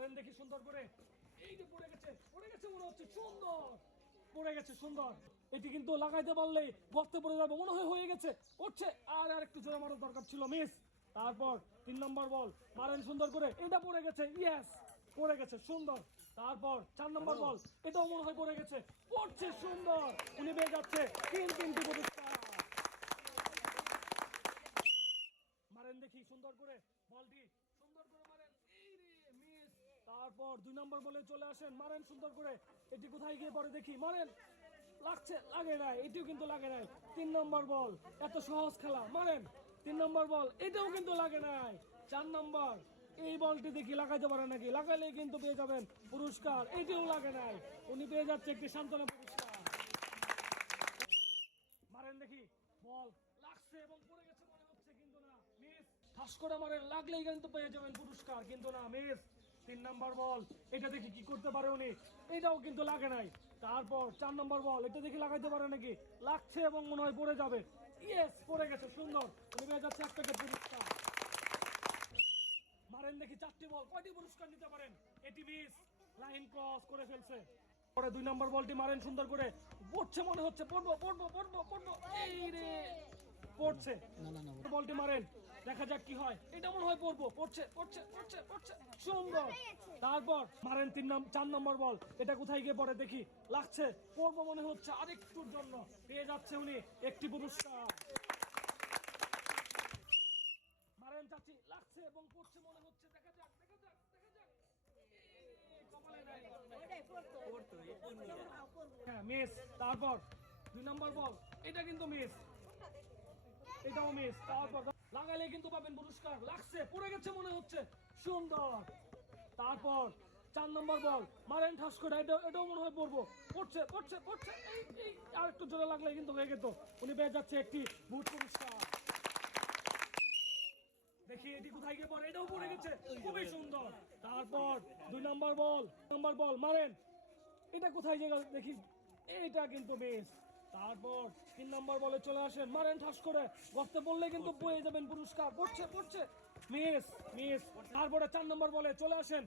মারেন দেখি সুন্দর করে। এই যে পড়ে গেছে পড়ে গেছে মনে হচ্ছে সুন্দর। পড়ে গেছে সুন্দর। এটি কিন্তু লাগাইতে পারলেই গর্তে পড়ে যাবে মনে হয় হয়ে গেছে। উঠছে আর আর একটু জোরে মারার দরকার ছিল মিস। তারপর তিন নম্বর বল মারেন সুন্দর করে। এটা পড়ে গেছে ইয়েস পড়ে গেছে সুন্দর। তারপর চার নম্বর বল এটাও মনে হয় পড়ে গেছে পড়ছে সুন্দর। উনি পেয়ে যাচ্ছে তিন তিনটি পুরস্কার মারেন দেখি সুন্দর করে বলটি সুন্দর করে মারেন এই রে মিস তারপর দুই নম্বর বলে চলে আসেন মারেন সুন্দর করে। এটি কোথায় গিয়ে পরে দেখি? মারেন। লাগছে, লাগে নাই। এটিও কিন্তু লাগে নাই। তিন নম্বর বল। এত সহজ খেলা। মারেন। তিন নম্বর বল। এটাও কিন্তু লাগে নাই। চার নম্বর। এই বলটি দেখি লাগাইতে পারে নাকি? লাগাইলে কিন্তু পেয়ে যাবেন পুরস্কার। এটিও লাগে নাই। উনি পেয়ে যাচ্ছে একটি সান্ত্বনা পুরস্কার। মারেন দেখি। বল লাগছে এবং পড়ে গেছে মনে হচ্ছে কিন্তু না। মিস, ঠাস করে মারেন। লাগলেই কিন্তু পেয়ে যাবেন পুরস্কার। কিন্তু না, মিস। তিন নাম্বার বল। এটা দেখি কি করতে পারে উনি। এটাও কিন্তু লাগে নাই। তারপর চার নম্বর বল। এটা দেখি লাগাইতে পারে নাকি? লাগছে এবং মনে হয় পড়ে যাবে। ইয়েস পড়ে গেছে সুন্দর। উনি পেয়ে যাচ্ছে এক প্যাকেট পুরস্কার। মারেন দেখি চারটি বল। কয়টি পুরস্কার নিতে পারেন? এটি মিস লাইন ক্রস করে ফেলছে। পরে দুই নম্বর বলটি মারেন সুন্দর করে। পড়ছে মনে হচ্ছে পড়ব পড়ব পড়ব পড়ব। এই রে! পড়ছে। বলটি মারেন। দেখা যাক কি হয়। এটা মনে হয় পড়ব। পড়ছে পড়ছে পড়ছে পড়ছে। সুন্দর। তারপর মারেন তিন নাম চার নম্বর বল। এটা কোথায় গিয়ে পড়ে দেখি। লাগছে পড়ব মনে হচ্ছে আরেকটুর জন্য। পেয়ে যাচ্ছে উনি একটি পুরস্কার। মারেন চাচি লাগছে এবং পড়ছে মনে হচ্ছে। দেখা যাক দেখা যাক দেখা যাক। এই, কপালে নাই। হ্যাঁ মিস তারপর দুই নম্বর বল। এটা কিন্তু মিস এটাও মিস তারপর লাগালে কিন্তু পাবেন পুরস্কার। লাগছে, পড়ে গেছে মনে হচ্ছে। সুন্দর। তারপর চার নম্বর বল, মারেন ঠাস করে এটা এটাও মনে হয় পড়ব। পড়ছে পড়ছে পড়ছে। আর একটু জোরে লাগলে কিন্তু হয়ে যেত উনি পেয়ে যাচ্ছে একটি বুট পুরস্কার। দেখি এটি কোথায় গিয়ে পড়ে, এটাও পড়ে গেছে। খুবই সুন্দর। তারপর দুই নম্বর বল নম্বর বল, মারেন। এটা কোথায় গিয়ে দেখি। এটা কিন্তু বেশ তারপর তিন নম্বর বলে চলে আসেন মারেন ঠাস করে। গর্তে পড়লে কিন্তু পেয়ে যাবেন পুরস্কার। পড়ছে পড়ছে। Miss miss. তারপরে চার নম্বর বলে চলে আসেন।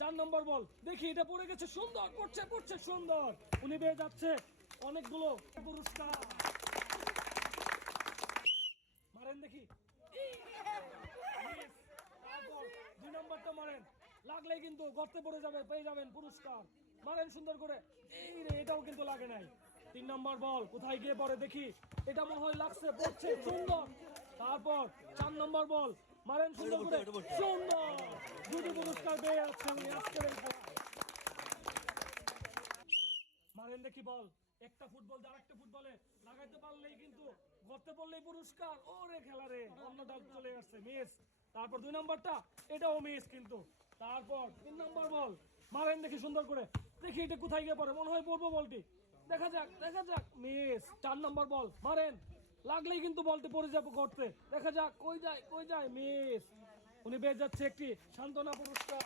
চার নম্বর বল। দেখি এটা পড়ে গেছে সুন্দর পড়ছে পড়ছে সুন্দর। উনি পেয়ে যাচ্ছে অনেকগুলো পুরস্কার। মারেন দেখি। দুই নম্বরটা মারেন। লাগলেই কিন্তু গর্তে পড়ে যাবে পেয়ে যাবেন পুরস্কার। মারেন সুন্দর করে। এই রে এটাও কিন্তু লাগে নাই। তিন নম্বর বল কোথায় গিয়ে পড়ে দেখি? এটা মনে হয় লাগছে পড়ছে সুন্দর। তারপর চার নম্বর বল মারেন সুন্দর করে সুন্দর। দুটি পুরস্কার পেয়ে যাচ্ছে আমি আজকের মারেন দেখি বল একটা ফুটবল আরেকটা ফুটবলে লাগাইতে পারলেই কিন্তু গর্তে পড়লেই পুরস্কার। ওরে খেলা রে অন্য দল চলে আসছে মিস। তারপর দুই নম্বরটা এটাও মিস কিন্তু। তারপর তিন নম্বর বল মারেন দেখি সুন্দর করে দেখি এটা কোথায় গিয়ে পড়ে মনে হয় পড়ব বলটি। দেখা যাক দেখা যাক। মিস, চার নম্বর বল। মারেন। লাগলেই কিন্তু বলটি পড়ে যাব করতে। দেখা যাক, কই যায় কই যায়, মিস। উনি পেয়ে যাচ্ছে একটি সান্ত্বনা পুরস্কার।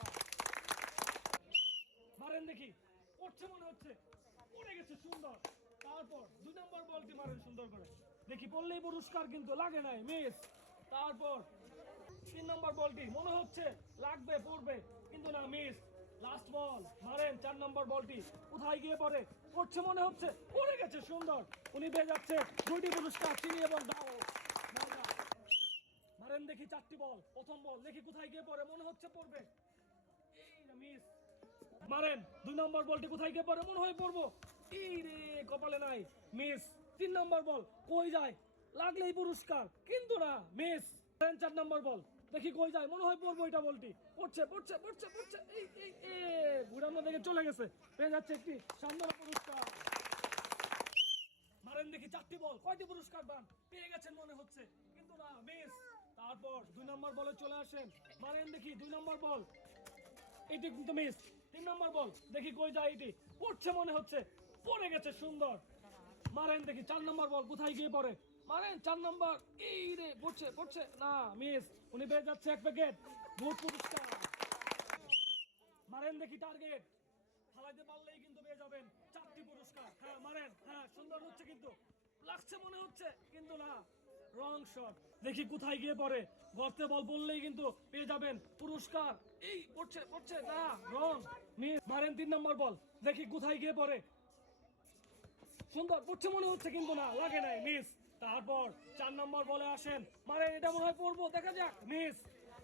মারেন দেখি। পড়ছে মনে হচ্ছে। পড়ে গেছে সুন্দর। তারপর নম্বর বলটি মারেন সুন্দর করে। দেখি, পড়লেই পুরস্কার কিন্তু লাগে নাই, মিস। তারপর তিন নম্বর বলটি, মনে হচ্ছে লাগবে, পড়বে। কিন্তু না, মিস লাস্ট বল চার নম্বর বলটি। কোথায় গিয়ে পড়ে? পড়ছে মনে হচ্ছে, পড়ে গেছে, সুন্দর। উনি পেয়ে যাচ্ছে দুইটি পুরস্কার, চিনি এবং দাও। মারেন দেখি চারটি বল, প্রথম বল। দেখি কোথায় গিয়ে পড়ে, মনে হচ্ছে পড়বে। মারেন, দুই নম্বর বলটি কোথায় গিয়ে পড়ে, মনে হয় পড়ব। রে, কপালে নাই। মিস, তিন নম্বর বল কই যায়? লাগলেই পুরস্কার, কিন্তু না, মিস। চার নম্বর বল। দেখি কই যায়, মনে হয় পড়ব এটা বলটি। পড়ছে পড়ছে পড়ছে পড়ছে। এই এই, এ ঘুরানো থেকে চলে গেছে। পেয়ে যাচ্ছে একটি সান্ত্বনা পুরস্কার। মারেন দেখি চারটি বল, কয়টি পুরস্কার পান? পেয়ে গেছেন মনে হচ্ছে। কিন্তু না, মিস। তারপর দুই নম্বর বলে চলে আসেন। মারেন দেখি দুই নম্বর বল। এটি কিন্তু মিস। তিন নম্বর বল। দেখি কই যায় এটি। পড়ছে মনে হচ্ছে। পড়ে গেছে সুন্দর। মারেন দেখি চার নম্বর বল। কোথায় গিয়ে পড়ে? মারেন চার নম্বর, এই রে, পড়ছে পড়ছে। না, মিস, উনি পেয়ে যাচ্ছে এক প্যাকেট পুরস্কার। মারেন দেখি টার্গেট পারলেই কিন্তু পেয়ে যাবেন চারটি পুরস্কার। হ্যাঁ মারেন হ্যাঁ সুন্দর হচ্ছে কিন্তু। লাগছে মনে হচ্ছে, কিন্তু না। রং শট দেখি কোথায় গিয়ে পড়ে। গর্তে বল বললেই কিন্তু পেয়ে যাবেন পুরস্কার। এই, পড়ছে পড়ছে, না রং মিস, মারেন তিন নম্বর বল দেখি কোথায় গিয়ে পড়ে। সুন্দর, পড়ছে মনে হচ্ছে কিন্তু না। লাগে নাই, মিস। তারপর চার নম্বর বলে আসেন। মারে, এটা মনে হয় পড়ব, দেখা যাক। মিস,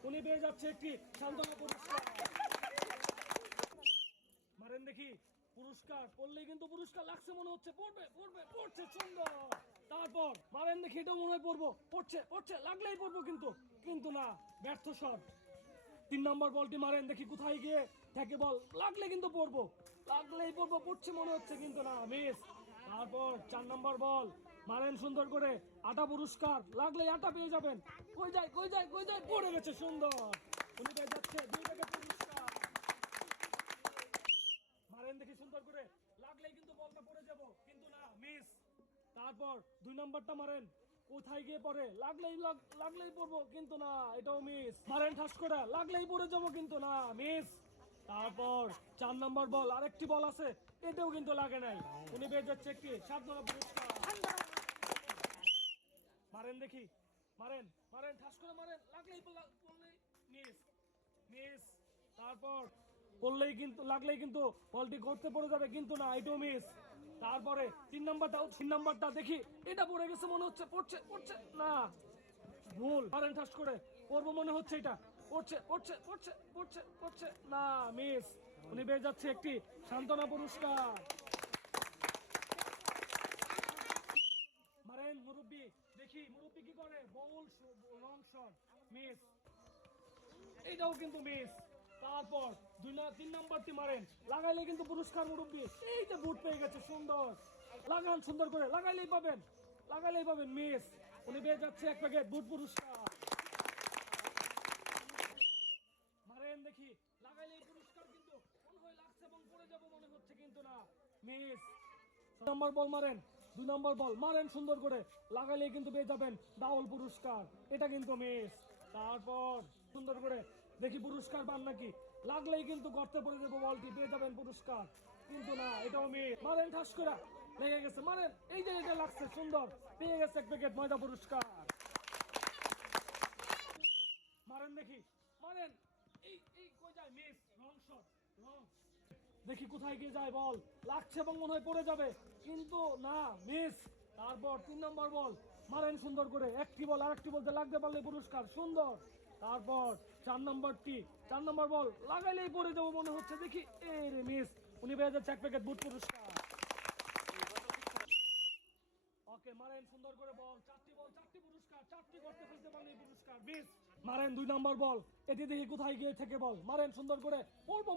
উনি পেয়ে যাচ্ছে একটি সান্ত্বনা পুরস্কার। মারেন দেখি, পুরস্কার, পড়লেই কিন্তু পুরস্কার লাগছে মনে হচ্ছে। পড়বে পড়বে, পড়ছে, সুন্দর। তারপর, মারেন দেখি এটা মনে হয় পড়ব। পড়ছে পড়ছে, লাগলেই পড়ব কিন্তু কিন্তু না, ব্যর্থ শট। তিন নম্বর বলটি মারেন দেখি, কোথায় গিয়ে থেকে বল। লাগলে কিন্তু পড়ব, লাগলেই পড়ব, পড়ছে মনে হচ্ছে কিন্তু না, মিস। তারপর চার নম্বর বল মারেন সুন্দর করে আটা পুরস্কার লাগলেই আটা পেয়ে যাবেন। কই যায় কই যায় কই যায়? পড়ে গেছে সুন্দর। উনি পেয়ে যাচ্ছে দুই টাকা পুরস্কার। মারেন দেখি সুন্দর করে। লাগলেই কিন্তু বলটা পড়ে যাব, কিন্তু না মিস তারপর দুই নাম্বারটা মারেন। কোথায় গিয়ে পড়ে? লাগলেই লাগ- লাগলেই পড়ব, কিন্তু না, এটাও মিস মারেন ঠাস করে লাগলেই পড়ে যাব, কিন্তু না মিস তারপর চার নাম্বার বল, আরেকটি বল আছে, এটাও কিন্তু লাগে নাই। উনি পেয়ে যাচ্ছে একটি সাত নম্বর পুরস্কার। মারেন দেখি। মারেন মারেন, ঠাস করে মারেন। লাগলেই পড়লা- পড়লেই মিস মিস তারপর পড়লেই কিন্তু, লাগলেই কিন্তু বলটি করতে পড়ে যাবে, কিন্তু না, এটাও মিস তারপরে তিন নাম্বারটাও তিন নাম্বারটা দেখি, এটা পড়ে গেছে, মনে হচ্ছে, পড়ছে পড়ছে, না। ভুল, মারেন, ঠাস করে। পড়ব মনে হচ্ছে এটা। পড়ছে পড়ছে পড়ছে পড়ছে পড়ছে, না মিস উনি পেয়ে যাচ্ছে একটি সান্ত্বনা পুরস্কার মারেন মুরব্বি দেখি মুরব্বি কি করে বল লং শট মিস। এইটাও কিন্তু মিস। তারপর দুই না তিন নাম্বারটি মারেন। লাগাইলে কিন্তু পুরস্কার মুরব্বি। এই বুট পেয়ে গেছে, সুন্দর। লাগান, সুন্দর করে। লাগাইলেই পাবেন। লাগাইলেই পাবেন, মিস। উনি পেয়ে যাচ্ছে এক প্যাকেট বুট পুরস্কার। দেখি। লাগাইলে পুরস্কার কিন্তু মনে হয় লাগছে এবং পড়ে যাব মনে হচ্ছে কিন্তু না। মিস নম্বর বল মারেন। দুই নম্বর বল। মারেন সুন্দর করে। লাগাইলে কিন্তু পেয়ে যাবেন ডাবল পুরস্কার। এটা কিন্তু মিস। তারপর সুন্দর করে দেখি পুরস্কার পান নাকি। লাগলেই কিন্তু গর্তে পড়ে যাব, বলটি পেয়ে যাবেন পুরস্কার। কিন্তু না, এটাও মিস মারেন ঠাস করে লেগে গেছে। মারেন, এই যে এটা লাগছে, সুন্দর। পেয়ে গেছে এক প্যাকেট ময়দা পুরস্কার। মারেন দেখি, মারেন। এই এই কই যায় মিস? রং শট দেখি কোথায় গিয়ে যায় বল। লাগছে এবং মনে হয় পড়ে যাবে। কিন্তু না, মিস। তারপর তিন নম্বর বল। মারেন সুন্দর করে। একটি বল, আরেকটি বলতে লাগতে পারলে পুরস্কার, সুন্দর। তারপর চার নম্বরটি, চার নম্বর বল লাগাইলেই পড়ে যাব মনে হচ্ছে। দেখি, এই রে মিস, উনি পেয়ে যাচ্ছে এক প্যাকেট বুট পুরস্কার।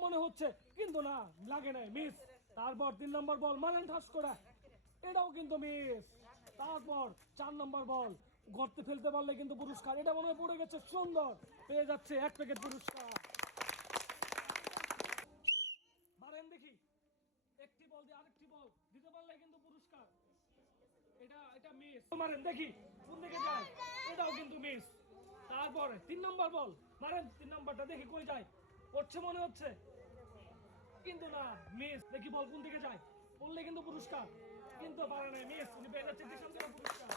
মনে তারপর তিন নম্বর বল, মারেন ঠাস করে। এটাও কিন্তু মিস। তারপর চার নম্বর বল। গর্তে ফেলতে পারলে কিন্তু পুরস্কার। এটা মনে হয় পড়ে গেছে সুন্দর। পেয়ে যাচ্ছে এক প্যাকেট পুরস্কার। দেখি। একটি বল দিয়ে আরেকটি বল। দিতে পারলে কিন্তু পুরস্কার। এটা এটা মিস মারেন দেখি। কোন দিকে যায়? এটাও কিন্তু মিস তারপরে তিন নম্বর বল। মারেন তিন নম্বরটা দেখি কই যায়। পড়ছে মনে হচ্ছে। কিন্তু না মিস দেখি বল কোন দিকে যায়। পড়লে কিন্তু পুরস্কার। কিন্তু পারে নাই। মিস পেয়ে যাচ্ছে দিশান্তরা পুরস্কার।